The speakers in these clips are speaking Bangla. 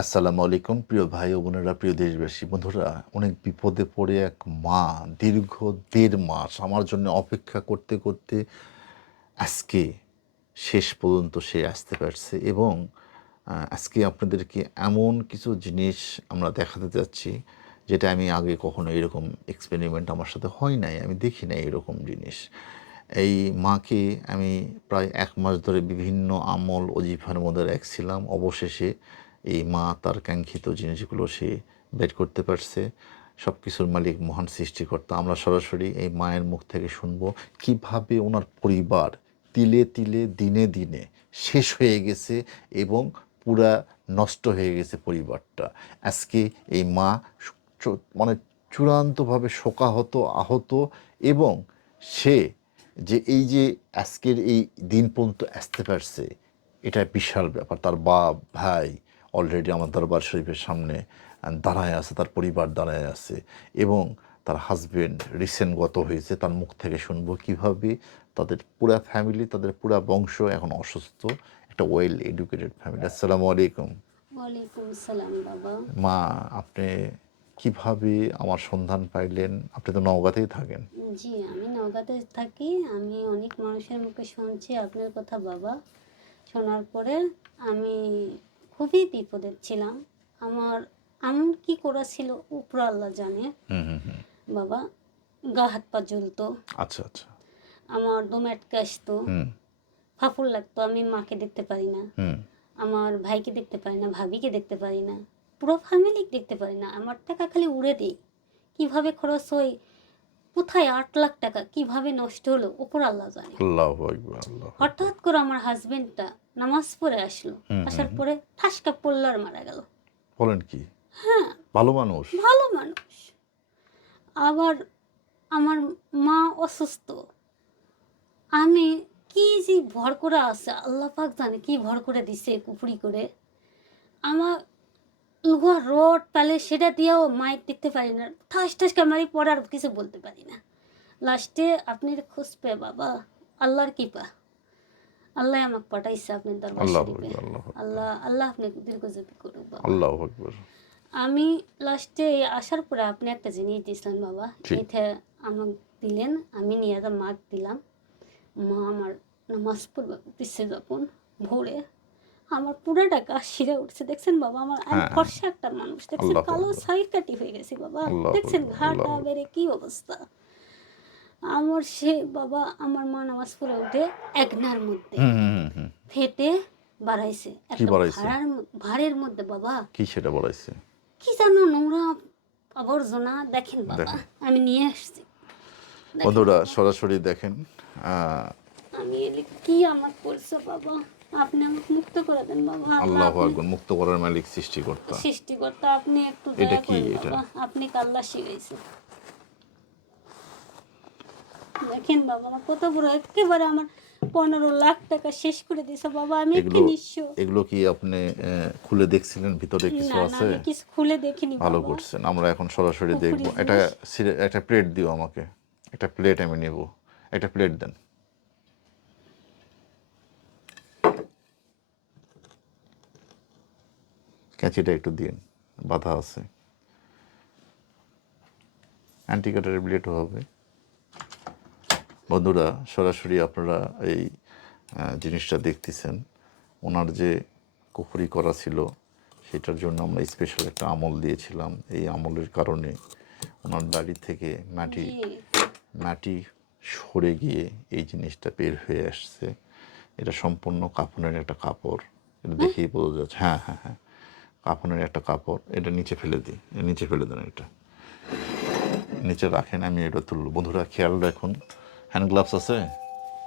আসসালামু আলাইকুম, প্রিয় ভাই ও বোনেরা, প্রিয় দেশবাসী। বন্ধুরা, অনেক বিপদে পড়ে এক মা, দীর্ঘ দেড় মাস আমার জন্য অপেক্ষা করতে করতে আজকে শেষ পর্যন্ত সে আসতে পারছে এবং আজকে আপনাদেরকে এমন কিছু জিনিস আমরা দেখাতে যাচ্ছি যেটা আমি আগে কখনো এরকম এক্সপেরিমেন্ট আমার সাথে হয় নাই, আমি দেখি নাই এরকম জিনিস। এই মাকে আমি প্রায় এক মাস ধরে বিভিন্ন আমল, অজিফার মধ্যে রাখছিলাম। অবশেষে এই মা তার কাঙ্ক্ষিত জিনিসগুলো সে বের করতে পারছে। সব কিছুর মালিক মহান সৃষ্টিকর্তা। আমরা সরাসরি এই মায়ের মুখ থেকে শুনব কীভাবে ওনার পরিবার তিলে তিলে, দিনে দিনে শেষ হয়ে গেছে এবং পুরা নষ্ট হয়ে গেছে পরিবারটা। আজকে এই মা মানে চূড়ান্তভাবে শোকাহত, আহত এবং সে যে এই যে আজকের এই দিন পর্যন্ত আসতে পারছে, এটা বিশাল ব্যাপার। তার বাপ, ভাই অলরেডি আমার দরবার শরীফের সামনে দাঁড়ায় আছে তার পরিবার দাঁড়ায় আছে এবং তার হাজবেন্ড রিসেন্ট গত হয়েছে তার মুখ থেকে শুনব কীভাবে তাদের পুরা ফ্যামিলি তাদের পুরা বংশ এখন অসুস্থ। একটা ওয়েল এডুকেটেড ফ্যামিলি আসসালামু আলাইকুম। মা আপনি কীভাবে আমার সন্ধান পাইলেন? আপনি তো নওগাঁতেই থাকেন। জি আমি নওগাঁতে থাকি। আমি অনেক মানুষের মুখে শুনছি আপনার কথা বাবা। শোনার পরে আমি খুবই বিপদে ছিলাম। আমার এমন কি করা ছিল উপর আল্লাহ জানে। বাবা গা হাত পা জ্বলতো। আচ্ছা আচ্ছা। আমার দম আটকে আসতো। ফাফুর লাগতো আমি মাকে দেখতে পারি না। আমার ভাইকে দেখতে পারি না ভাবিকে দেখতে পারি না। পুরো ফ্যামিলি দেখতে পারি না। আমার টাকা খালি উড়ে দেই কীভাবে খরচ হয়? কোথায় আট লাখ টাকা? কীভাবে নষ্ট হলো? উপর আল্লাহ জানে। হঠাৎ করে আমার হাজবেন্ডটা নামাজ পড়ে আসলো আসার। পরে ঠাসকা মারা গেল। বলেন কি? হ্যাঁ। ভালো মানুষ? ভালো মানুষ। আবার আমার মা অসুস্থ। আমি কি যে ভর করে আছে আল্লাহ পাক জানে কি ভর করে দিছে কুপুরি করে। আমার লোহার রড পালে সেটা দিয়েও মাইক দেখতে পারি না। ঠাস ঠাস কামারি পরে আর কিছু বলতে পারি না। লাস্টে আপনি খোঁজ পেয়ে বাবা। আল্লাহর কৃপা। আল্লাহ আমাকে পাঠাইছে আপনার দরবার আল্লাহ আল্লাহ আপনি দীর্ঘজীবী করুক বাবা। আল্লাহ আকবার। আমি লাস্টে আসার পরে আপনি একটা জিনিস দিয়েছিলেন বাবা। এটা আমাকে দিলেন। আমি নিয়ে মাক দিলাম। মা আমার নামাজ পড়বে দিচ্ছে যখন ভোরে আমার পুরো টাকা শিরে উঠছে। দেখছেন বাবা? আমার আমি হ্যাঁ। ফর্সা একটা মানুষ। দেখছেন? কালো আকবার। সাই কাটি হয়ে গেছি বাবা। দেখছেন ঘাটা বেড়ে কি অবস্থা? আমার সে বাবা আমার মা নামাজ পড়ে উঠে একনার মধ্যে ফেটে বাড়াইছে। একটা বাড়াইছে? ভাড়ার ভাড়ের মধ্যে বাবা। কি সেটা বলাইছে কি জানো নোংরা আবর্জনা। দেখেন বাবা আমি নিয়ে আসছি। বন্ধুরা সরাসরি দেখেন। আমি কি আমার করছ বাবা? আপনি আমাকে মুক্ত করে দেন বাবা আল্লাহ আকবার মুক্ত করার মালিক সৃষ্টিকর্তা সৃষ্টিকর্তা আপনি একটু এটা কি এটা? আপনি কাল্লা শিখাইছে দেখেন বাবা আমার কত বড় একেবারে আমার পনেরো লাখ টাকা শেষ করে দিয়েছে বাবা আমি একটু নিঃস্ব। এগুলো কি আপনি খুলে দেখছিলেন? ভিতরে কিছু আছে? কিছু খুলে দেখিনি ভালো করছেন আমরা এখন সরাসরি দেখব। এটা একটা প্লেট দিও আমাকে। একটা প্লেট আমি নেব। একটা প্লেট দেন। ক্যাঁচিটা একটু দিন বাধা আছে। অ্যান্টিকাটারের ব্লেডও হবে। বন্ধুরা সরাসরি আপনারা এই জিনিসটা দেখতেছেন। ওনার যে কুফরি করা ছিল সেটার জন্য আমরা স্পেশাল একটা আমল দিয়েছিলাম। এই আমলের কারণে ওনার দাড়ি থেকে মাটি মাটি সরে গিয়ে এই জিনিসটা বের হয়ে আসছে। এটা সম্পূর্ণ কাপড়ের একটা কাপড়। এটা দেখেই বোঝা যাচ্ছে। হ্যাঁ হ্যাঁ হ্যাঁ। কাপড়ের একটা কাপড় এটা নিচে ফেলে দিই। নিচে ফেলে দেন এটা। নিচে রাখেন আমি এটা তুলব। বন্ধুরা খেয়াল রাখুন। হ্যান্ড গ্লাভস আছে?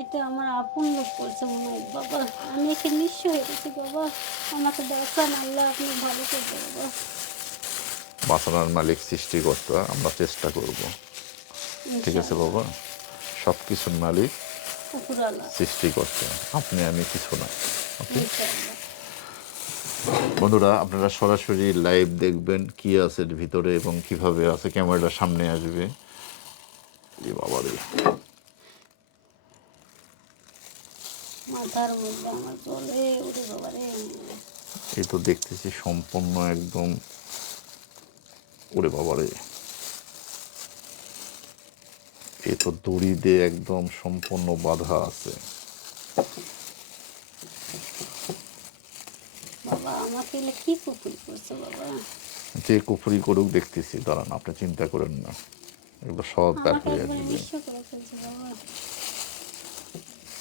এটা আমার আপন লোক করছে মনে হয়। বাবা আমি এখানে নিঃস্ব হয়ে গেছি বাবা। আমাকে বাঁচান আল্লাহ আপনি ভালো করতে বাবা। বাঁচানোর মালিক সৃষ্টিকর্তা আমরা চেষ্টা করব। ঠিক আছে বাবা? সব কিছুর মালিক আল্লাহ সৃষ্টিকর্তা। আপনি আমি কিছু না। ওকে। বন্ধুরা আপনারা সরাসরি লাইভ দেখবেন কি আছে ভিতরে এবং কীভাবে আছে ক্যামেরাটা সামনে আসবে। এ বাবা রে। এই তো দেখতেছি সম্পূর্ণ একদম ওরে বাবারে এ তো দড়ি দিয়ে একদম সম্পূর্ণ বাধা আছে। বাবা আমাকে এলে কি কুকুরি করছে বাবা? যে কুফরি করুক দেখতেছি। দাঁড়ান আপনি চিন্তা করেন না। এগুলো সব হয়ে একবারে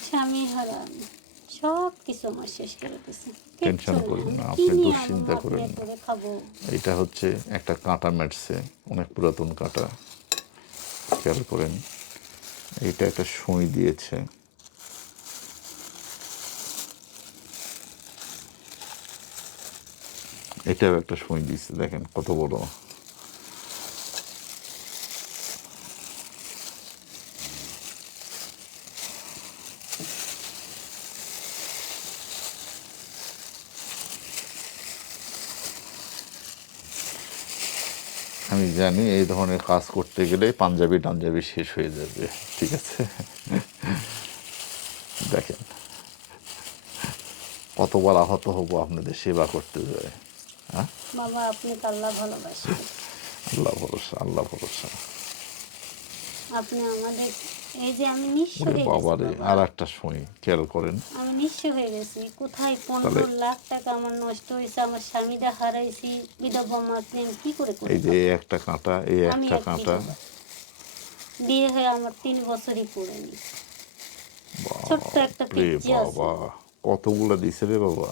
স্বামী হারান সব কিছু আমার শেষ করে দিছে। টেনশন করবেন না, আপনি দুশ্চিন্তা করেন না। এটা হচ্ছে একটা কাঁটা মেটছে অনেক পুরাতন কাঁটা। খেয়াল করেন এইটা একটা সুই দিয়েছে। এটাও একটা সময় দিচ্ছে দেখেন কত বড়। আমি জানি এই ধরনের কাজ করতে গেলে পাঞ্জাবি টাঞ্জাবি শেষ হয়ে যাবে, ঠিক আছে? দেখেন, কতবার আহত হব আপনাদের সেবা করতে যায়। বাবা আপনি আল্লাহ ভালোবাসেন। আল্লাহ ভরসা আল্লাহ ভরসা। আপনি আমাদের এই যে আমি নিঃস্ব হয়ে বাবারে আর একটা সময় খেয়াল করেন। আমি নিঃস্ব হয়ে গেছি। কোথায় পনেরো লাখ টাকা আমার নষ্ট হয়েছে আমার স্বামীটা হারাইছি বিধবা মাকে আমি কি করে করি এই যে একটা কাঁটা এই একটা কাঁটা। বিয়ে হয়ে আমার তিন বছরই পড়েনি ছোট্ট একটা বাবা কতগুলো দিছে রে বাবা?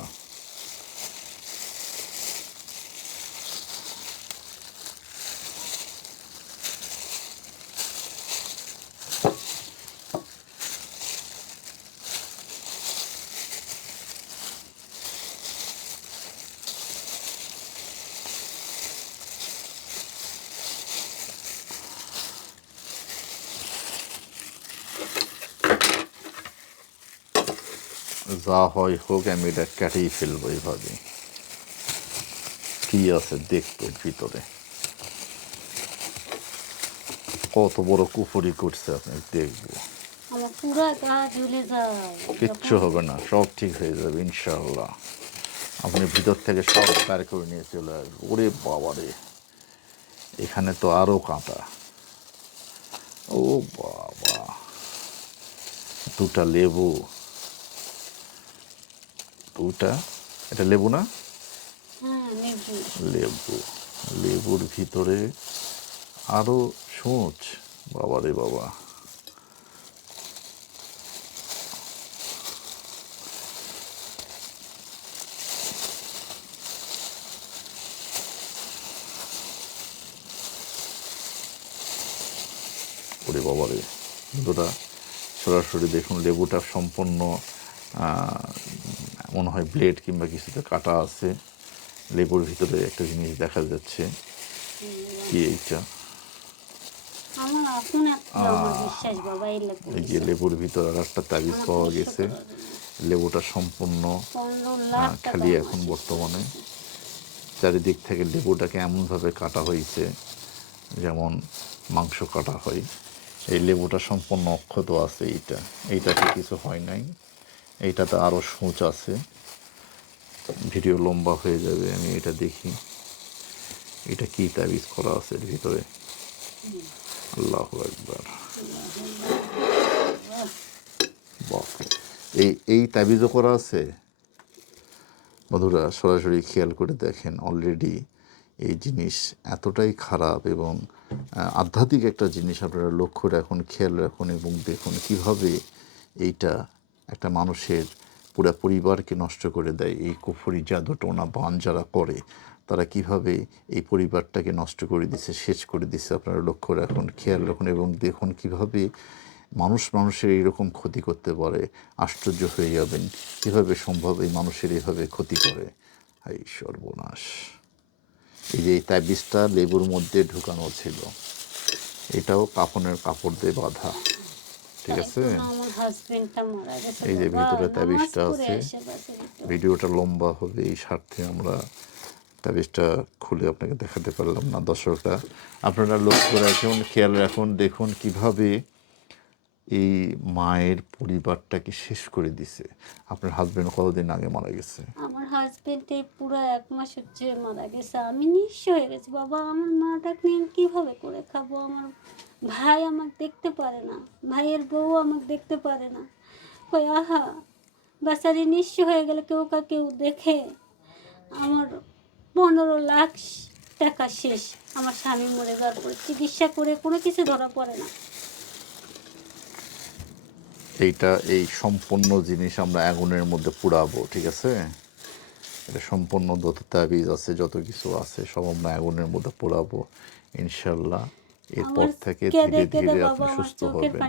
যা হয় হোক আমি এটা কেটেই ফেলব এইভাবে কি আছে দেখতো ভিতরে কত বড় কুফুরি করছে আপনি দেখব কিচ্ছু হবে না সব ঠিক হয়ে যাবে ইনশাল্লাহ আপনি ভিতর থেকে সব বের করে নিয়ে চলে আসবে ওরে বাবারে এখানে তো আরও কাঁটা ও বাবা দুটা লেবু দুটা এটা লেবু না? হ্যাঁ লেবু। লেবুর ভিতরে আরও সূচ। বাবারে বাবা। ওরে বাবারে বন্ধুরা সরাসরি দেখুন লেবুটা সম্পূর্ণ মনে হয় ব্লেড কিংবা কিছুতে কাটা আছে। লেবুর ভিতরে একটা জিনিস দেখা যাচ্ছে। কি এইটা? এই যে লেবুর ভিতরে আর একটা তাবিজ পাওয়া গেছে। লেবুটা সম্পূর্ণ খালি এখন বর্তমানে। চারিদিক থেকে লেবুটাকে এমনভাবে কাটা হয়েছে যেমন মাংস কাটা হয়। এই লেবুটা সম্পূর্ণ অক্ষত আছে এইটা। এইটাতে কিছু হয় নাই। এইটাতে আরও সূচ আছে। ভিডিও লম্বা হয়ে যাবে, আমি এটা দেখি। এটা কি তাবিজ করা আছে এর ভিতরে? আল্লাহ একবার এই এই তাবিজও করা আছে? বন্ধুরা, সরাসরি খেয়াল করে দেখেন অলরেডি এই জিনিস এতটাই খারাপ এবং আধ্যাত্মিক একটা জিনিস আপনারা লক্ষ্য রাখুন, খেয়াল রাখুন এবং দেখুন কীভাবে এইটা একটা মানুষের পুরো পরিবারকে নষ্ট করে দেয়। এই কুফরি জাদু টোনা বান যারা করে, তারা কীভাবে এই পরিবারটাকে নষ্ট করে দিছে, শেষ করে দিছে? আপনারা লক্ষ্য রাখুন, খেয়াল রাখুন এবং দেখুন কীভাবে মানুষ মানুষের এইরকম ক্ষতি করতে পারে, আশ্চর্য হয়ে যাবেন। কীভাবে সম্ভব এই মানুষের এভাবে ক্ষতি করে? হাই সর্বনাশ। এই যে এই তাবিজটা লেবুর মধ্যে ঢুকানো ছিল, এটাও কাপনের কাপড় দিয়ে বাঁধা। ঠিক আছে? এই যে ভিতরে তাবিজটা আছে। ভিডিওটা লম্বা হবে এই স্বার্থে আমরা তাবিজটা খুলে আপনাকে দেখাতে পারলাম না দর্শকরা। আপনারা লক্ষ্য রাখুন খেয়াল রাখুন দেখুন কীভাবে এই মায়ের পরিবারটাকে শেষ করে দিছে। আপনার হাজবেন্ড কতদিন আগে মারা গেছে? আমার হাজবেন্ড এই পুরো এক মাস হচ্ছে মারা গেছে। আমি নিঃস্ব হয়ে গেছি। বাবা, আমার মাটাকে নিয়ে আমি কীভাবে করে খাব? আমার ভাই আমাকে দেখতে পারে না। ভাইয়ের বউ আমাকে দেখতে পারে না। কই, আহা বেচারি নিঃস্ব হয়ে গেলে কেউ কেউ দেখে আমার পনেরো লাখ টাকা শেষ। আমার স্বামী মরে যাওয়ার পরে চিকিৎসা করে কোনো কিছু ধরা পড়ে না। এইটা এই সম্পূর্ণ জিনিস আমরা আগুনের মধ্যে পুড়াবো ঠিক আছে? এটা সম্পূর্ণ যত তাবিজ আছে যত কিছু আছে সব আমরা আগুনের মধ্যে পোড়াবো ইনশাল্লাহ। এরপর থেকে ধীরে ধীরে আপনি সুস্থ হবেন।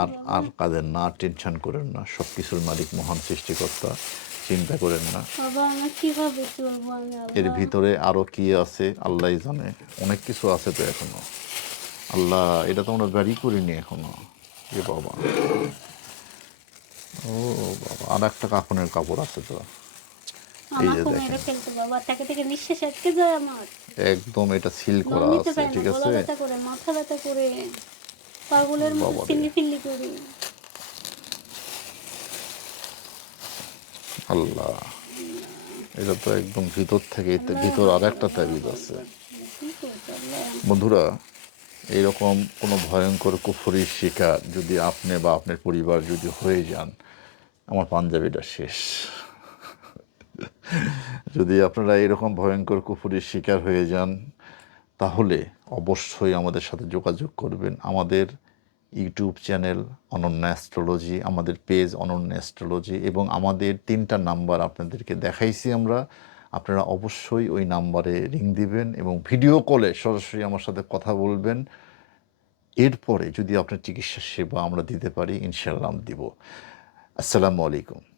আর আর কাঁদেন না টেনশন করেন না সব কিছুর মালিক মহান সৃষ্টিকর্তা চিন্তা করেন না। এর ভিতরে আরও কি আছে? আল্লাহই জানে। অনেক কিছু আছে তো এখনও। আল্লাহ এটা তো আমরা গাড়ি করিনি এখনও। এ বাবা। ও বাবা আর একটা কাফনের কাপড় আছে তো। এই যে দেখেন। একদম এটা সিল করা আছে ঠিক আছে? মাথা ব্যথা করে পাগলের মতো ফিল্লি ফিল্লি করি। আল্লাহ এটা তো একদম ভিতর থেকে ভিতর আর একটা তাবিজ আছে। বন্ধুরা এইরকম কোনো ভয়ঙ্কর কুফুরির শিকার যদি আপনি বা আপনার পরিবার যদি হয়ে যান, আমার পাঞ্জাবিটা শেষ। যদি আপনারা এরকম ভয়ঙ্কর কুফরির শিকার হয়ে যান, তাহলে অবশ্যই আমাদের সাথে যোগাযোগ করবেন। আমাদের ইউটিউব চ্যানেল অনন্য অ্যাস্ট্রোলজি, আমাদের পেজ অনন্য অ্যাস্ট্রোলজি এবং আমাদের তিনটা নাম্বার আপনাদেরকে দেখাইছি আমরা। আপনারা অবশ্যই ওই নাম্বারে রিং দিবেন এবং ভিডিও কলে সরাসরি আমার সাথে কথা বলবেন। এরপরে যদি আপনার চিকিৎসা সেবা আমরা দিতে পারি ইনশাল্লাহ দিব। আসসালামু আলাইকুম।